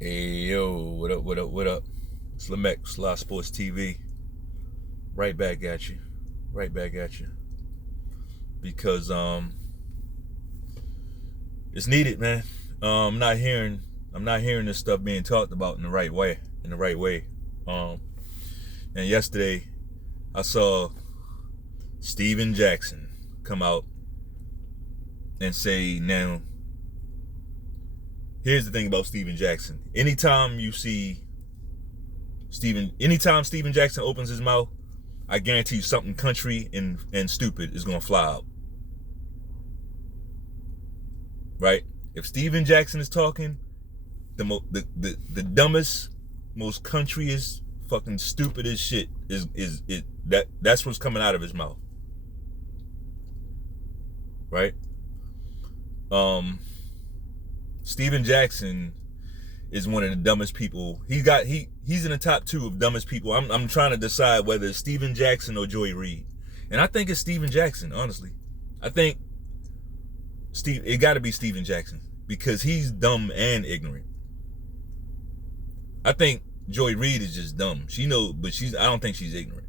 Hey yo, what up, what up, what up? It's Lemekh, selahsportstv. Right back at you. Right back at you. Because it's needed, man. I'm not hearing this stuff being talked about in the right way. In the right way. Um and yesterday I saw Steven Jackson come out and say, now, here's the thing about Steven Jackson. Anytime Steven Jackson opens his mouth, I guarantee you something country and stupid is gonna fly out. Right? If Steven Jackson is talking, the dumbest, most countryest, fucking stupidest shit is it that's what's coming out of his mouth. Right? Um Steven Jackson is one of the dumbest people. He's in the top two of dumbest people. I'm trying to decide whether it's Steven Jackson or Joy Reid. And I think it's Steven Jackson, honestly. I think it got to be Steven Jackson because he's dumb and ignorant. I think Joy Reid is just dumb. She knows, but I don't think she's ignorant.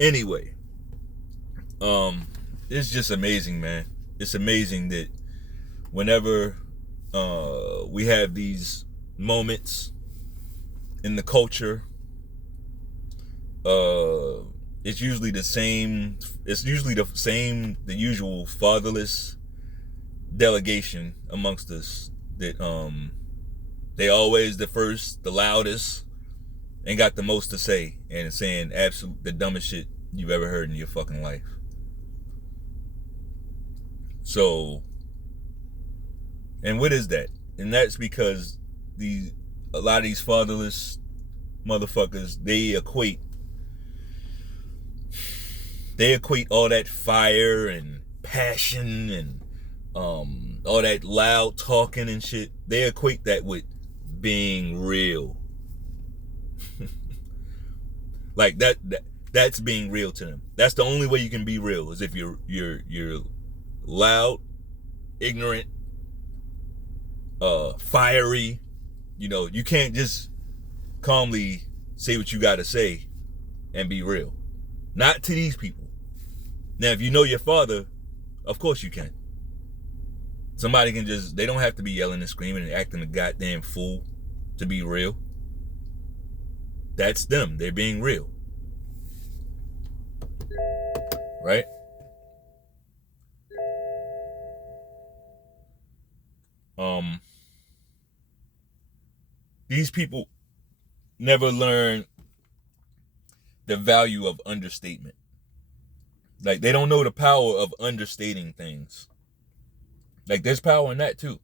Anyway, it's just amazing, man. It's amazing that whenever we have these moments in the culture, it's usually the same. It's usually the usual fatherless delegation amongst us that they always the first, the loudest, and got the most to say, and saying the dumbest shit you've ever heard in your fucking life. So, and what is that? And that's because a lot of these fatherless motherfuckers, they equate all that fire and passion and all that loud talking and shit. They equate that with being real. Like that's being real to them. That's the only way you can be real, is if you're loud, ignorant, fiery. You can't just calmly say what you gotta say and be real. Not to these people. Now, if you know your father, of course you can. Somebody can they don't have to be yelling and screaming and acting a goddamn fool to be real. That's them. They're being real. Right? These people never learn the value of understatement. Like, they don't know the power of understating things. Like, there's power in that too.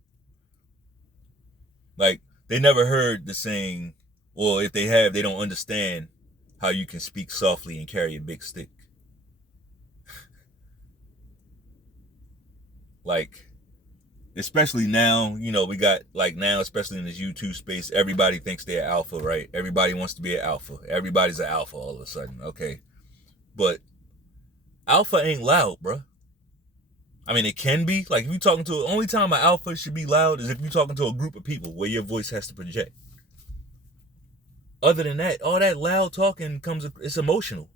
Like, they never heard the saying, or if they have, they don't understand how you can speak softly and carry a big stick. Like, especially now, we got, like, now, especially in this YouTube space, everybody thinks they're alpha, right? Everybody wants to be an alpha. Everybody's an alpha all of a sudden, okay? But alpha ain't loud, bro. I mean, it can be. Like, if you're talking to, only time an alpha should be loud is if you're talking to a group of people where your voice has to project. Other than that, all that loud talking it's emotional.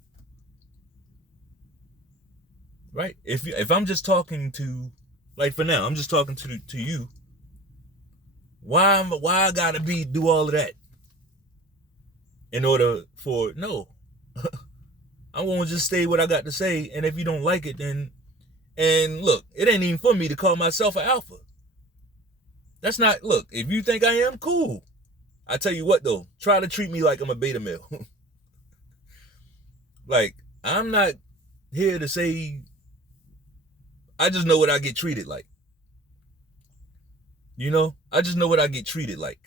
Right? If I'm just talking to, like, for now, I'm just talking to you. Why I gotta do all of that? In order for, no. I won't just say what I got to say, and if you don't like it, then, and look, it ain't even for me to call myself an alpha. That's not, look, if you think I am, cool. I tell you what though, try to treat me like I'm a beta male. Like, I'm not here to say, I just know what I get treated like. I just know what I get treated like.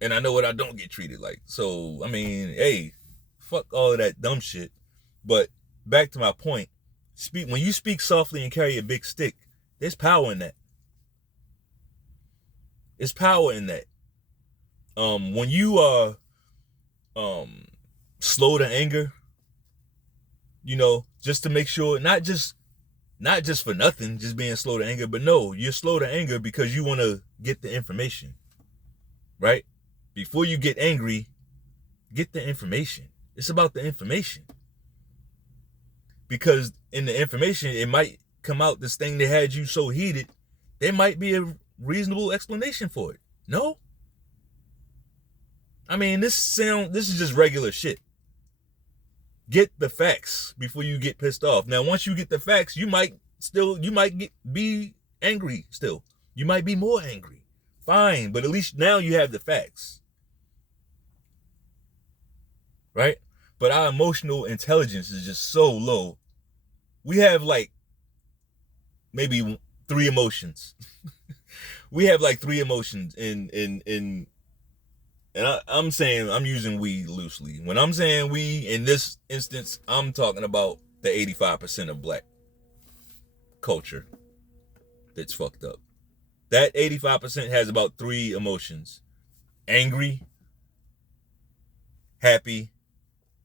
And I know what I don't get treated like. So, I mean, hey, fuck all of that dumb shit. But back to my point, when you speak softly and carry a big stick, there's power in that. There's power in that. When you are slow to anger, just to make sure, not just Not just for nothing, just being slow to anger, but no, you're slow to anger because you want to get the information, right? Before you get angry, get the information. It's about the information. Because in the information, it might come out this thing that had you so heated, there might be a reasonable explanation for it. No? I mean, this is just regular shit. Get the facts before you get pissed off. Now, once you get the facts, you might be angry still. You might be more angry. Fine, but at least now you have the facts. Right? But our emotional intelligence is just so low. We have like maybe 3 emotions. We have like 3 emotions and I'm saying, I'm using we loosely. When I'm saying we, in this instance, I'm talking about the 85% of black culture that's fucked up. That 85% has about 3 emotions: angry, happy,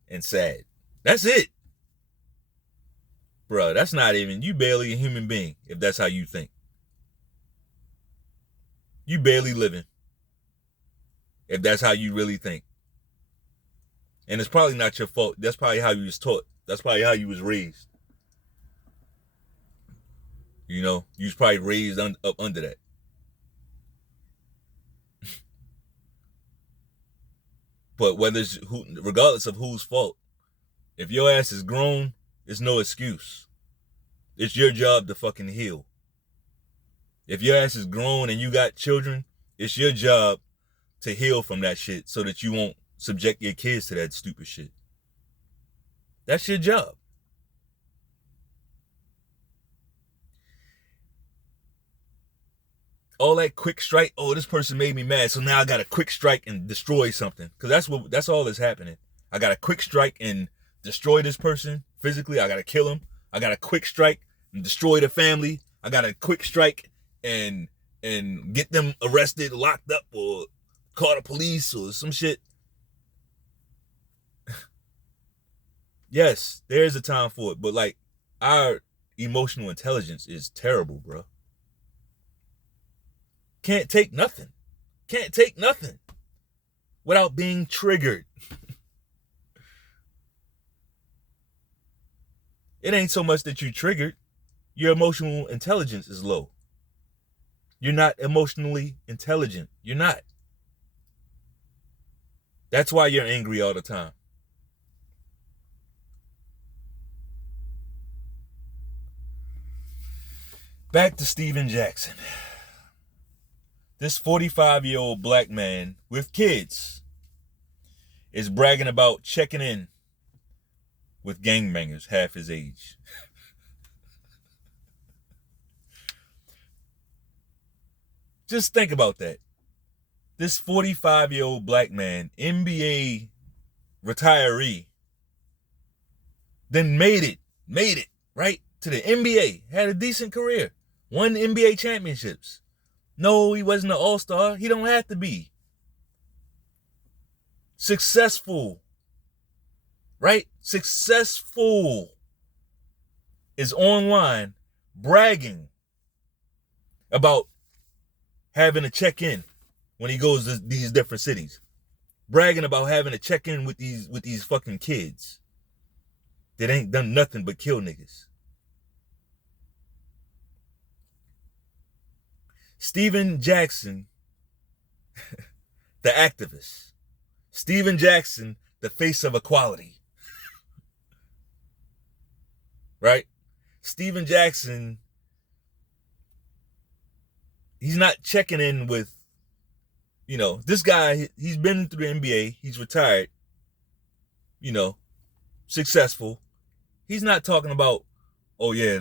and sad. That's it. Bro, that's not even, you barely a human being if that's how you think. You barely living if that's how you really think. And it's probably not your fault. That's probably how you was taught. That's probably how you was raised. You know, you was probably raised up under that. But regardless of whose fault, if your ass is grown, it's no excuse. It's your job to fucking heal. If your ass is grown and you got children, it's your job to heal from that shit so that you won't subject your kids to that stupid shit. That's your job. All that quick strike, oh, this person made me mad, so now I got a quick strike and destroy something. Because that's all that's happening. I got a quick strike and destroy this person physically. I got to kill him. I got a quick strike and destroy the family. I got a quick strike and get them arrested, locked up, or call the police or some shit. Yes, there's a time for it, but like, our emotional intelligence is terrible, bro. Can't take nothing. Can't take nothing without being triggered. It ain't so much that you triggered. Your emotional intelligence is low. You're not emotionally intelligent. You're not. That's why you're angry all the time. Back to Steven Jackson. This 45-year-old black man with kids is bragging about checking in with gangbangers half his age. Just think about that. This 45-year-old black man, NBA retiree, then made it, right, to the NBA, had a decent career, won NBA championships. No, he wasn't an all-star. He don't have to be. Successful, right? Successful is online bragging about having to check in when he goes to these different cities. Bragging about having to check in with these fucking kids that ain't done nothing but kill niggas. Steven Jackson, the activist. Steven Jackson, the face of equality. Right? Steven Jackson, he's not checking in with, this guy, he's been through the NBA, he's retired, successful. He's not talking about, oh yeah,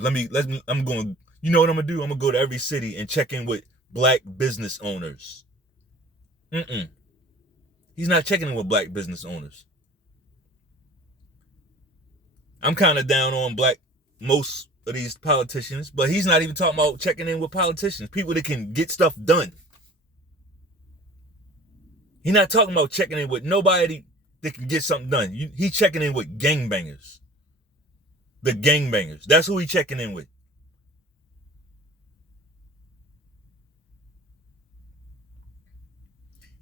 I'm going, you know what I'm gonna do? I'm gonna go to every city and check in with black business owners. He's not checking in with black business owners. I'm kind of down on most of these politicians, but he's not even talking about checking in with politicians, people that can get stuff done. He's not talking about checking in with nobody that can get something done. He's checking in with gangbangers. The gangbangers. That's who he's checking in with.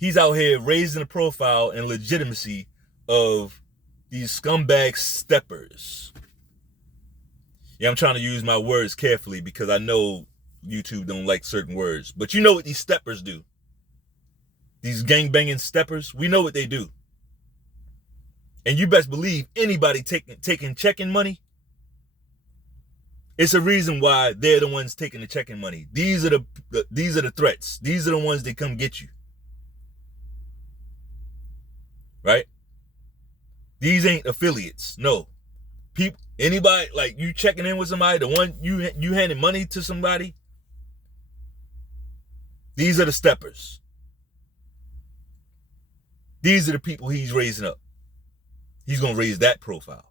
He's out here raising the profile and legitimacy of these scumbag steppers. Yeah, I'm trying to use my words carefully because I know YouTube don't like certain words. But you know what these steppers do. These gangbanging steppers, we know what they do. And you best believe anybody taking checking money, it's a reason why they're the ones taking the checking money. These are the threats. These are the ones that come get you. Right? These ain't affiliates. No. People, anybody, like you checking in with somebody, the one you handing money to somebody, these are the steppers. These are the people he's raising up. He's going to raise that profile.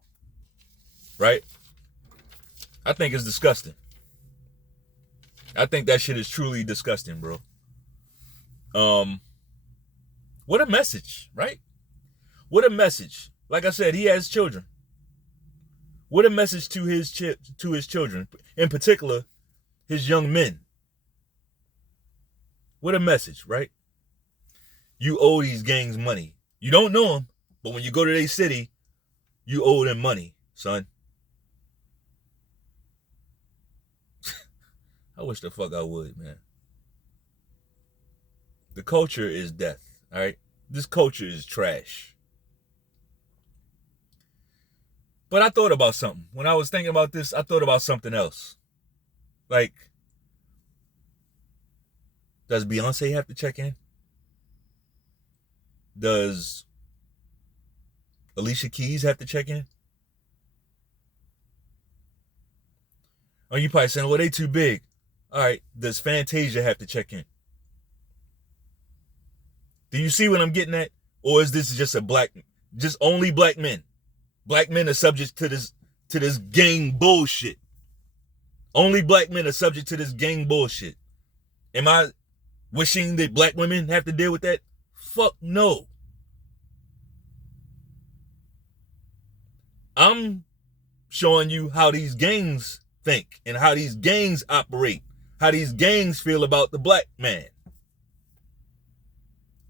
Right? I think it's disgusting. I think that shit is truly disgusting, bro. What a message, right? What a message. Like I said, he has children. What a message to his children, in particular, his young men. What a message, right? You owe these gangs money. You don't know them, but when you go to their city, you owe them money, son. I wish the fuck I would, man. The culture is death, all right? This culture is trash. But I thought about something. When I was thinking about this, I thought about something else. Like, does Beyonce have to check in? Does Alicia Keys have to check in? Oh, you probably saying, well, they too big. All right, does Fantasia have to check in? Do you see what I'm getting at? Or is this just just only black men? Black men are subject to this gang bullshit. Only black men are subject to this gang bullshit. Am I wishing that black women have to deal with that? Fuck no. I'm showing you how these gangs think and how these gangs operate, how these gangs feel about the black man.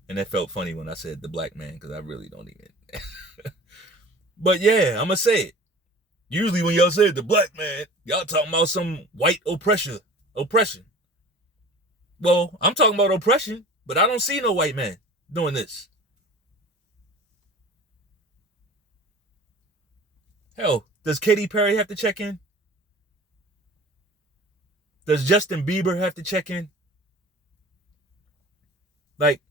And that felt funny when I said the black man because I really don't even. But yeah, I'm going to say it. Usually when y'all say the black man, y'all talking about some white oppression. Well, I'm talking about oppression, but I don't see no white man doing this. Hell, does Katy Perry have to check in? Does Justin Bieber have to check in? Like,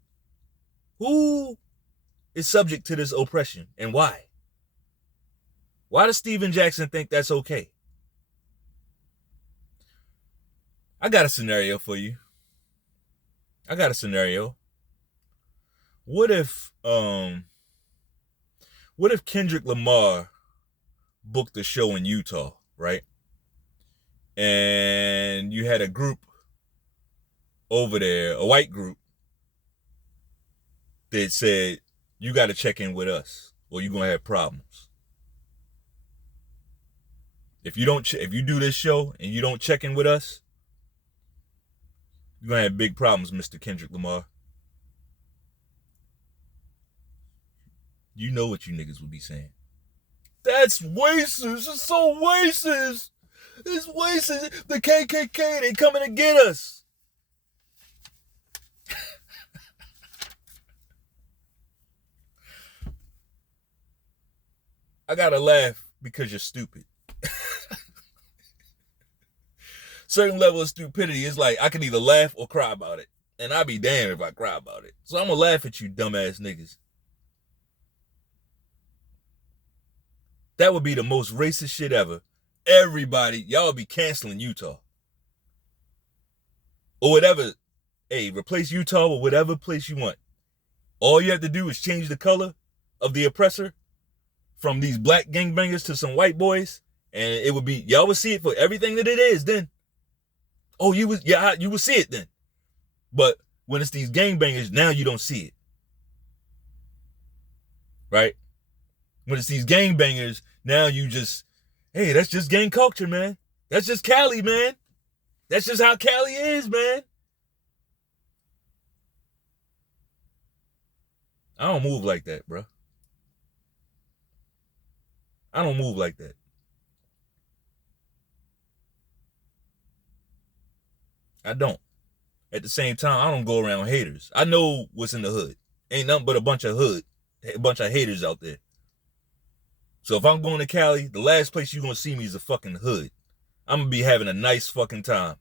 who is subject to this oppression and why? Why does Steven Jackson think that's okay? I got a scenario for you. What if Kendrick Lamar booked a show in Utah, right? And you had a group over there, a white group, that said, you got to check in with us or you're going to have problems. If you do this show and you don't check in with us, you're going to have big problems, Mr. Kendrick Lamar. You know what you niggas would be saying. That's racist. It's so racist. It's racist. The KKK, they coming to get us. I gotta laugh because you're stupid. Certain level of stupidity is like I can either laugh or cry about it. And I'd be damned if I cry about it. So I'm gonna laugh at you dumbass niggas. That would be the most racist shit ever. Everybody, y'all would be canceling Utah. Or whatever. Hey, replace Utah with whatever place you want. All you have to do is change the color of the oppressor from these black gangbangers to some white boys. And it would be, y'all would see it for everything that it is then. Oh, you would see it then. But when it's these gangbangers, now you don't see it. Right? When it's these gangbangers, now you just, hey, that's just gang culture, man. That's just Cali, man. That's just how Cali is, man. I don't move like that, bro. I don't move like that. I don't. At the same time, I don't go around haters. I know what's in the hood. Ain't nothing but a bunch of haters out there. So if I'm going to Cali, the last place you're going to see me is a fucking hood. I'm going to be having a nice fucking time.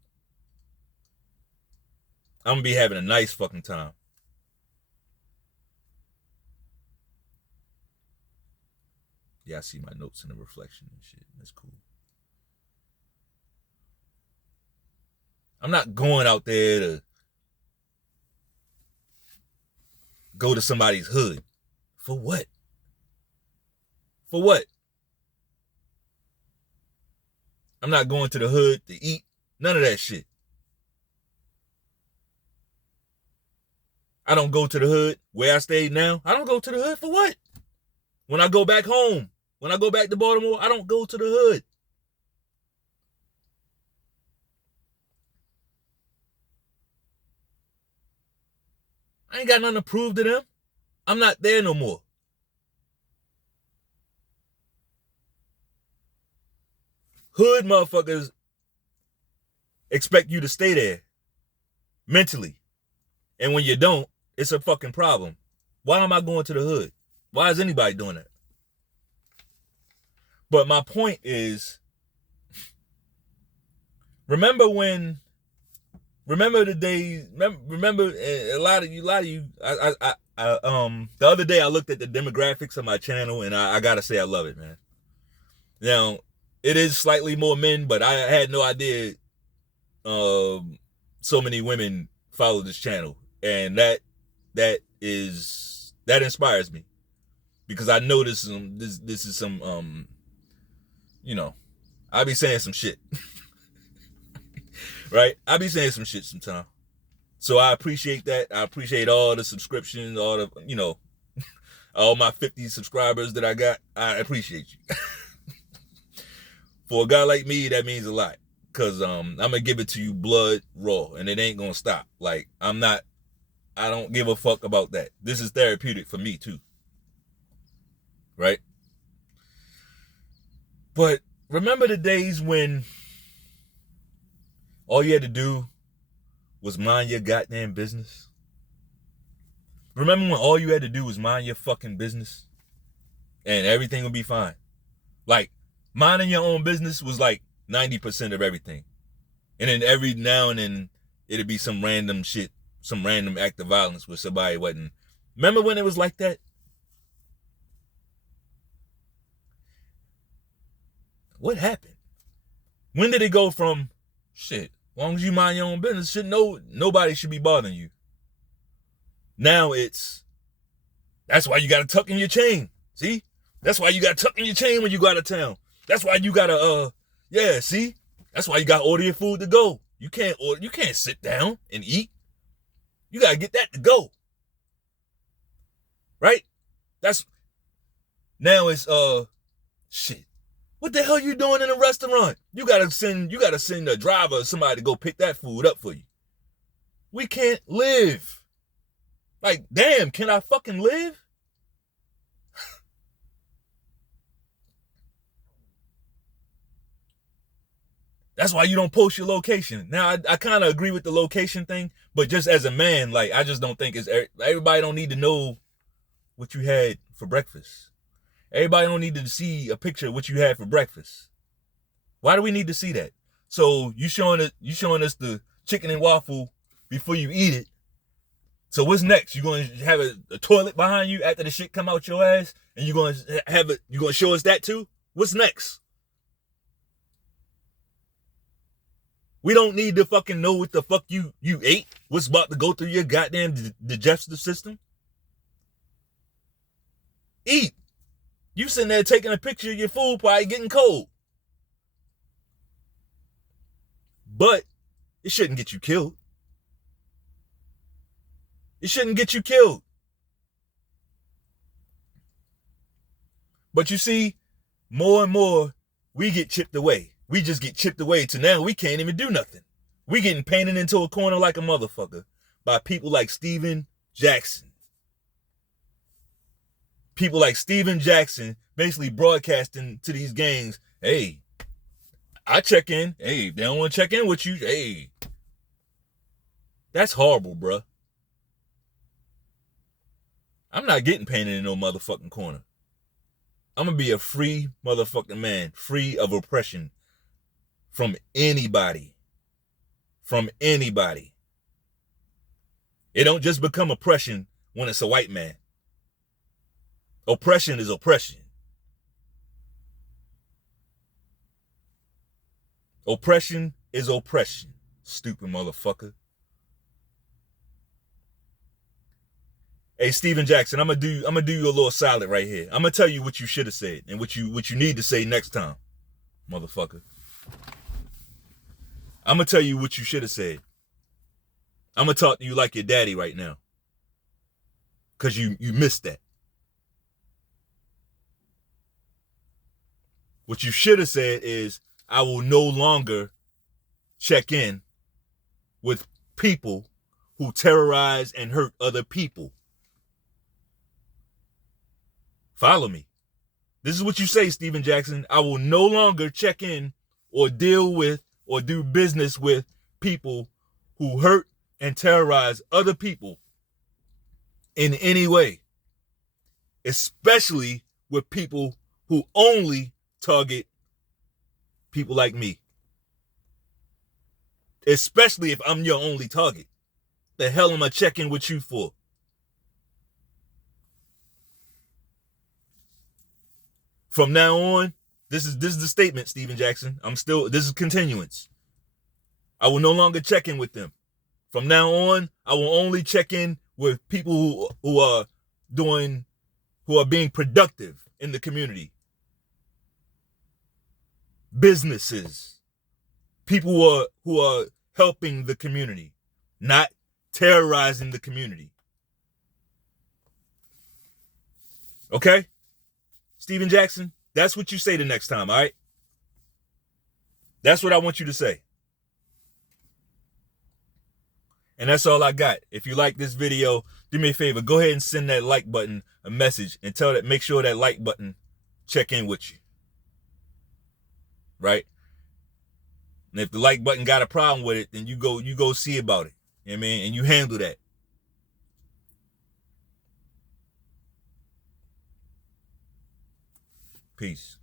I'm going to be having a nice fucking time. Yeah, I see my notes in the reflection and shit. That's cool. I'm not going out there to go to somebody's hood. For what? For what? I'm not going to the hood to eat. None of that shit. I don't go to the hood where I stay now. I don't go to the hood for what? When I go back home, when I go back to Baltimore, I don't go to the hood. I ain't got nothing to prove to them. I'm not there no more. Hood motherfuckers expect you to stay there mentally. And when you don't, it's a fucking problem. Why am I going to the hood? Why is anybody doing that? But my point is, remember the days, remember a lot of you, the other day I looked at the demographics of my channel and I gotta say I love it, man. Now, it is slightly more men, but I had no idea so many women follow this channel. And that inspires me. Because I know this is some I be saying some shit. Right? I be saying some shit sometimes. So I appreciate that. I appreciate all the subscriptions, all the, all my 50 subscribers that I got. I appreciate you. For a guy like me, that means a lot. Cause I'm gonna give it to you blood raw, and it ain't gonna stop. Like I don't give a fuck about that. This is therapeutic for me too. Right? But remember the days when all you had to do was mind your goddamn business? Remember when all you had to do was mind your fucking business and everything would be fine? Like, minding your own business was like 90% of everything. And then every now and then it'd be some random shit, some random act of violence where somebody wasn't. Remember when it was like that? What happened? When did it go from shit, as long as you mind your own business, nobody should be bothering you? Now that's why you gotta tuck in your chain. See? That's why you gotta tuck in your chain when you go out of town. That's why you gotta see? That's why you gotta order your food to go. You can't sit down and eat. You gotta get that to go. Right? Now it's shit. What the hell you doing in a restaurant? You gotta send a driver or somebody to go pick that food up for you. We can't live. Like, damn, can I fucking live? That's why you don't post your location. Now, I kind of agree with the location thing, but just as a man, like, I just don't think everybody don't need to know what you had for breakfast. Everybody don't need to see a picture of what you had for breakfast. Why do we need to see that? So you showing us the chicken and waffle before you eat it. So what's next? You gonna have a toilet behind you after the shit come out your ass, and you gonna show us that too? What's next? We don't need to fucking know what the fuck you ate. What's about to go through your goddamn digestive system? Eat. You sitting there taking a picture of your food probably getting cold. But it shouldn't get you killed. It shouldn't get you killed. But you see, more and more, we get chipped away. We just get chipped away to now we can't even do nothing. We getting painted into a corner like a motherfucker by people like Steven Jackson. people like Steven Jackson basically broadcasting to these gangs, hey, I check in. Hey, if they don't want to check in with you, hey. That's horrible, bruh. I'm not getting painted in no motherfucking corner. I'm going to be a free motherfucking man, free of oppression from anybody. From anybody. It don't just become oppression when it's a white man. Oppression is oppression. Oppression is oppression, stupid motherfucker. Hey, Steven Jackson, I'm gonna do you a little solid right here. I'm gonna tell you what you should have said and what you need to say next time, motherfucker. I'm gonna tell you what you should have said. I'm gonna talk to you like your daddy right now, cause you missed that. What you should have said is, I will no longer check in with people who terrorize and hurt other people. Follow me. This is what you say, Steven Jackson. I will no longer check in or deal with or do business with people who hurt and terrorize other people in any way, especially with people who only target people like me. Especially if I'm your only target. The hell am I checking with you for? From now on, this is the statement, Steven Jackson. This is continuance. I will no longer check in with them. From now on, I will only check in with people who are being productive in the community. Businesses. People who are helping the community, not terrorizing the community. Okay? Steven Jackson, that's what you say the next time, all right? That's what I want you to say. And that's all I got. If you like this video, do me a favor. Go ahead and send that like button a message and make sure that like button check in with you. Right? And if the like button got a problem with it, then you go see about it. You know what I mean? And you handle that. Peace.